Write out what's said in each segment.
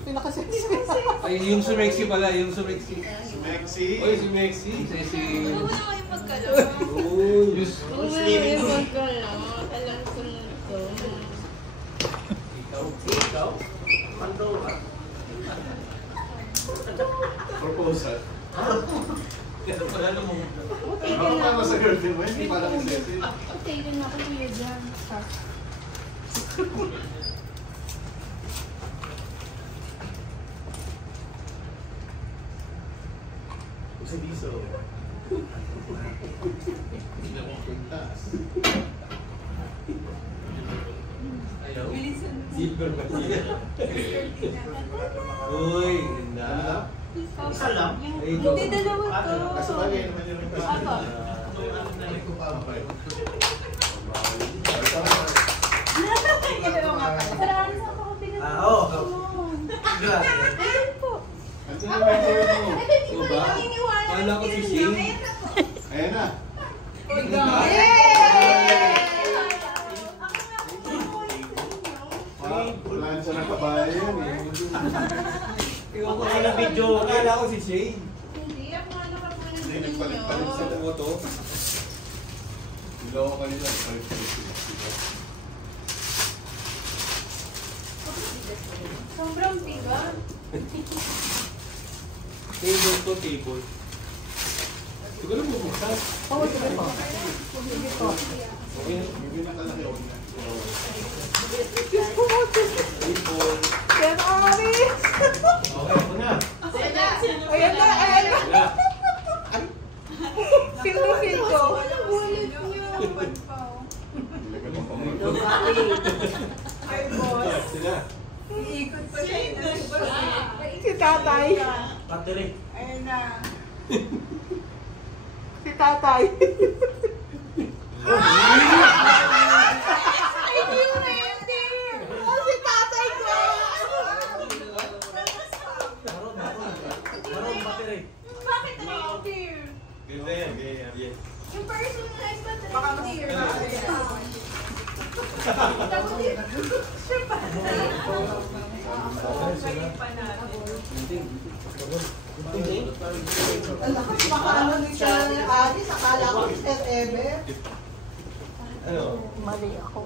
Pinaka-sexy. Ay, yung sumexy pala, yung sumexy. Sumexy? Oy, sumexy. Sexy. Huwag na kayo magkalaw. Uy, Huwag na kayo magkalaw. Alam ko na to. Ikaw? Panto ka? Proposal. Kaya pala naman. Taken na ako. Sa girlfriend mo, hindi parang isesi. Taken na ako kuya dyan. Sa diso. Hindi na kong pintas. Ayaw? Bilisan mo. Silver ba siya? Uy, ganda. Isa lang? Ay, ikaw. Hindi, dalawa to. Kasi bagay naman yung request. Apa? Parang sa ako bigat. Oo. Grabe. Ayun po. Ano na may word mo? Hindi ko ba? naniniwala. Kala ko si Shane. Ayan na. Plancha ng kabayan eh. Ikaw ko na video. Akala ko si Shane. Hindi, ako nga nakapunan Hindi, sa nagpalit-palit inyo. sila. Ano to? Iloko kanila. Palit-palit sila. Sobrang bigat. Table to table. Siguro bubuksan. Oo, sige po. Sige po. Okay na. Hindi na talaga yun. Diyos ko mo, Diyos ko. Table. Kaya Aris! Okay, ako na. Ayan na, ayan na. Wala. Feel na feel ko. Ulit niyo. Pagpaw. Ilagay mo pa Ay, boss. Sila. Iikot pa siya. Si tatay. Battery. Ayun na. Si tatay. Hindi mo na yun, Oh, si tatay ko! Maroon battery. Bakit ano, dear? Ganda yan. Yes. Yung personalized ba Baka talaga, dear? mas- Sure pa. Pagkain pa natin. Ang lakas makaano ni Sir Aris. Akala ko si Sir Ever. Ano? Mali ako.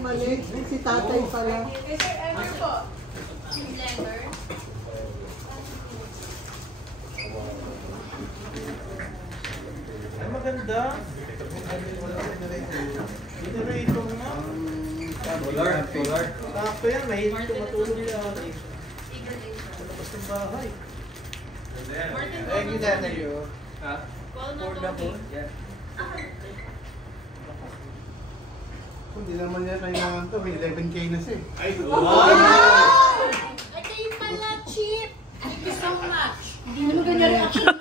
Mali. Si tatay pala. Yes, sir. Ever po. Blender. Ay, maganda. Generator nga. Solar. Sakto yan, may tumatulog nila. Sa labas ng bahay. Eh, kita tayo. Ha? Portable. Yan. Hindi naman yan kailangan to. May 11K na siya eh. Ay, Ito yung pala cheap. Thank you so much. Hindi naman ganyan reaction mo.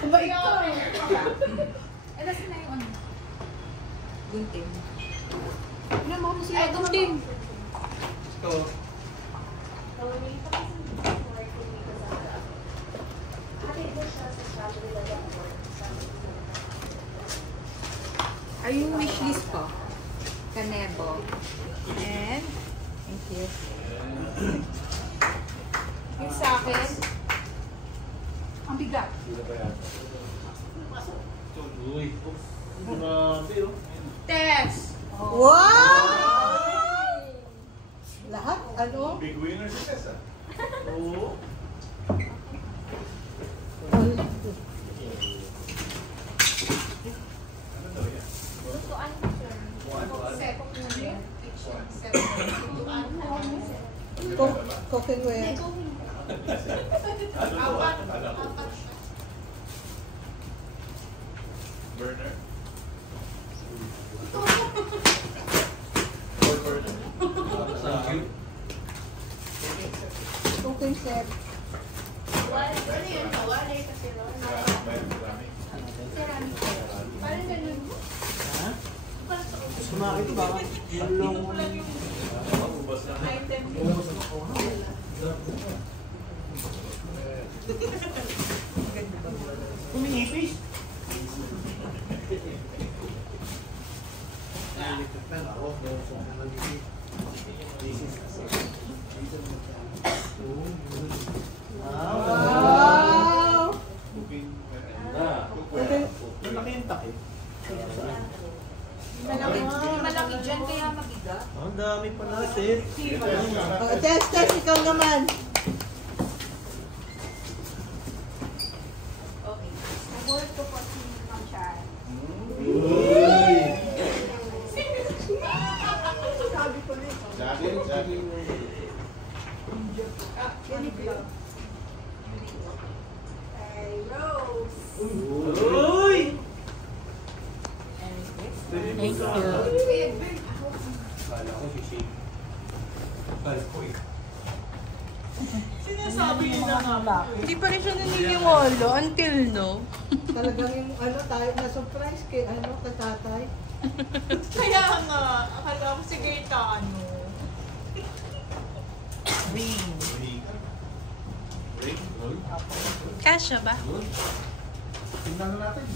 Sabay ko. Eh, nasa na yung ano? Gunting. Ano mo kasi yung gunting? Ito. Ay, yung wishlist ko. Kanebo. And, thank you. Yung sa akin, ang bigat. Uy. Grabe, oh. Tess! Wow! Lahat, ano? Big winner si Tessa. Oo. Ano daw yan? Lutuan ko, sir. Sepok mo niya. Cookware. Apat. Burner. Thank you. Cooking set. Ano yun? Wala kasi ron. Marami. Ceramic. Parang ganun. Parang sa ubos. Sumakit ba? Hindi ko lang yung Ubas na. item. Kumihipis. dami pala, sis. Test, ikaw naman. Okay. Nag-work ko po si Ma'am Char. Hey, Rose. Uy! Thank you. Kala ko si Shane. Kala ko eh. Sinasabi niya na nga. Hindi pa rin siya naniniwala until no. Talagang yung tayo na-surprise kay kay tatay. Kaya nga, akala ko si Gaetano. Ring. Kasha ba? Tingnan na natin.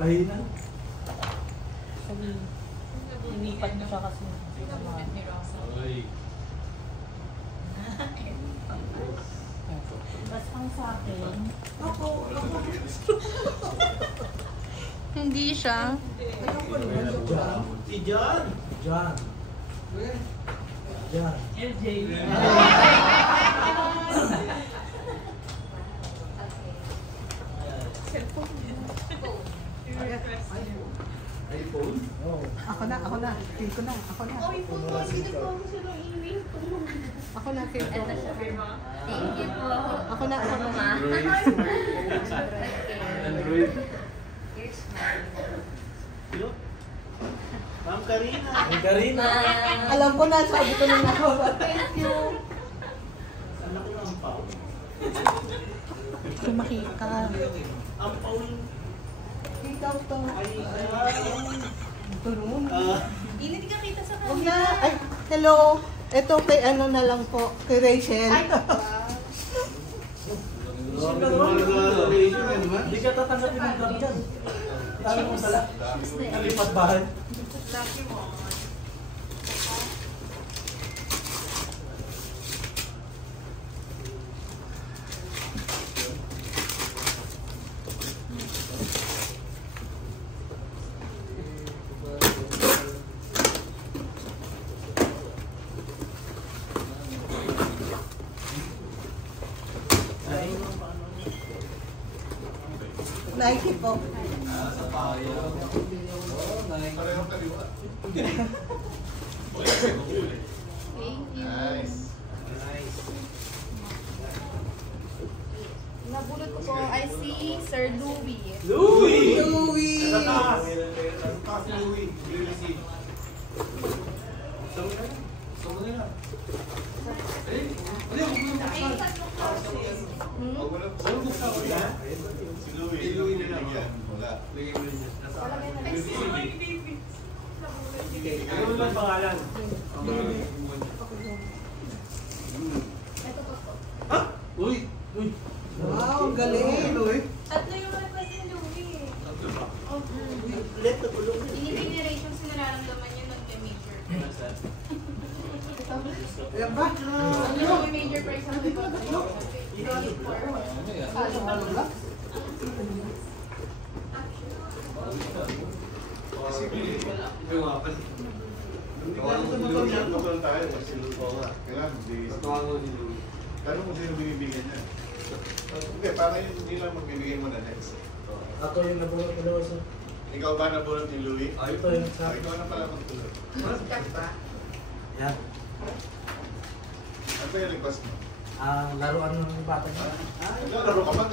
Pahinan. Inipat na siya kasi. Nabulit ni Rosa. Bas ang sa akin. Ako. Hindi siya. Ayoko naman yung lang. Si John. John. John. LJ. iPhone? Oo. Ako na. Feel ko na. Ako na. Oy, po, sino po ako sa nang email? Ako na, feel ko. Thank you po. Ako na. Android. Here's mine. Sino? Ma'am Karina. Ma'am Karina. Alam ko na, sabi ko na ako. Thank you. Anak ko ng pao. Hindi makita. Ang pao yung... Ikaw to. Turun. Hindi ka kita sa Huwag na. Ay, hello. Ito kay na lang po. Kay Rachel. Hindi ka tatanggapin ng vlog dyan. Sabi mo sala. Nalipat bahay. Nike po. Parehong kaliwa. Thank you. Nice. Nabulot ko po ay si Sir Louie. Louie! Louie! Sa taas! Louie. Receive. Huwag mo na. Si Louie na lang yan. Wala. Ano naman pangalan? Ha? Uy! Uy! Wow, ang galing. Tatlo yung request ni Louie. Let na tulong. Inibig ni Rachel sa nararamdaman niya nung major. Ayan ba? Ano? Major for example ko. Kapal tayo. Kailangan bigay. Tanong kung sino binibigyan niya. Hindi, para hindi lang magbibigay mo na next. Ako yung nabulot ko daw sa... Ikaw ba nabulot ni Louie? Ito yung sa... Ikaw na pala magtulog. Yan. Ano ba yung request mo? Ang laruan ng bata niya. Laro ka ba?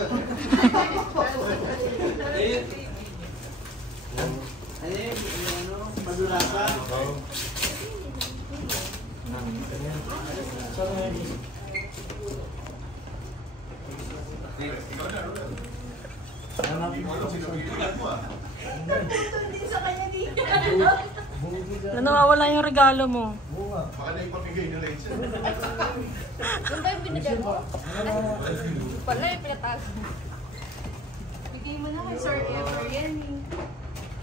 Ano? Madulasa? Oo. Saan nga yun? Ikaw na, Ron. Hanap Hindi mo alam sino binibigyan mo ah. Hindi sa kanya dito. bunga. Nawawala yung regalo mo. Bunga. Baka na yung pamigay ni Rachel. Yung ba yung binigay mo? Pala yung pinatago. Bigay mo na kay Sir Ever yan eh.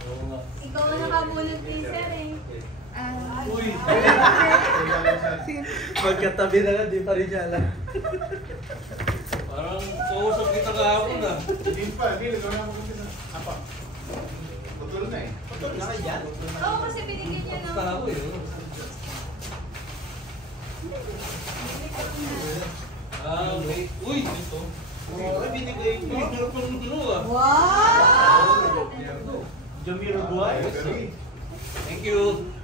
Oo nga. Ikaw ang nakabunot kay Sir eh. Uy! Magkatabi na nga, di pa rin niya alam. Parang kausap kita kahapon ah. Hindi pa, hindi. Ikaw na mag-umpisa. Apa? Oo, kasi binigyan niya ng... Uy! Ito. Binigay ko ng dalawa. Wow! Jamiro Buhay. Thank you.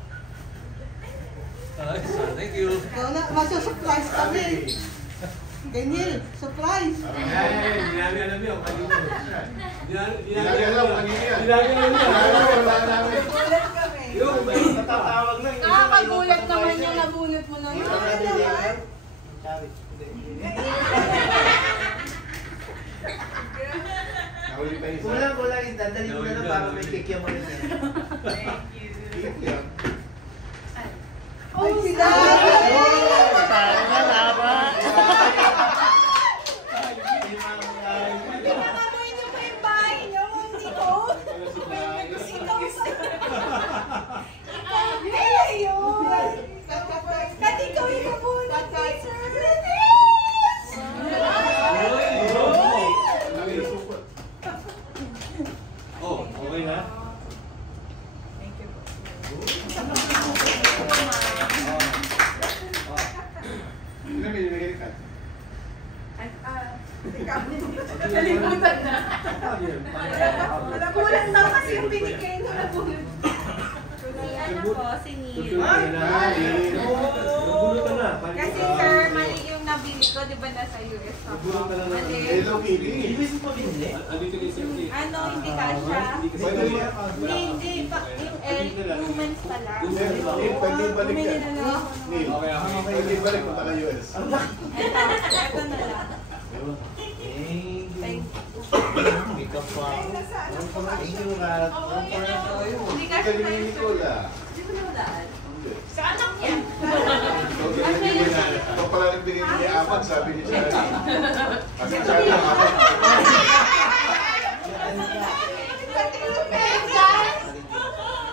Thank you. Ikaw na, maso-surprise kami. Daniel, surprise! Dinami alam niyo, kanino. Dinami alam, kanino yan. Dinami alam niyo. Wala namin. Ulit kami. Yung may natatawag lang. Nakakagulat naman yung nabunot mo naman. Nahuli pa isa. Kulang, dadali mo na lang para may kikya mo rin. Thank you. Ay, si Daddy! Pinakamoy niyo pa yung bahay niyo, hindi ko. Ikaw sa... Ikaw yun! Dati ikaw yung nabunot, sir! Oh, okay na? Ilan may binigay ka? Nalimutan na. Kulang daw kasi yung binigay na nabunot. Si ano po, si Neil. Nagbulutan na. Kasi sir, mali yung nabili ko, di ba nasa US ako? Nagbulutan na. Mali. Hello, Kitty. Hindi mo pa binili? Andito ni Sir T. Ano, hindi kasha? Hindi, yung months pa lang. Neil, pwede balik Bumili yan. na lang. Neil, pwede balik punta ka US. Ito na lang. Thank you. Make up pa. Thank you, Rat. Hindi Ito kasha ni tayo, sir. Nicola. Hindi ko naudaan. Sa anak niya. Ito pala nagbigay ni Apat, sabi ni Charlie. Kasi Charlie, Apat.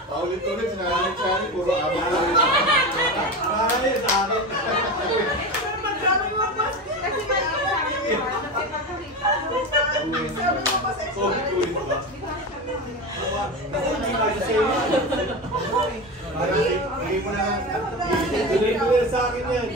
Paulit-ulit, sinabi ni Charlie, puro Apat na rin. Ay, sa akin. Kasi mali yung sabi mo, Paulit-ulit ba? Ako na yung kasi. Parang, bigay mo na lang.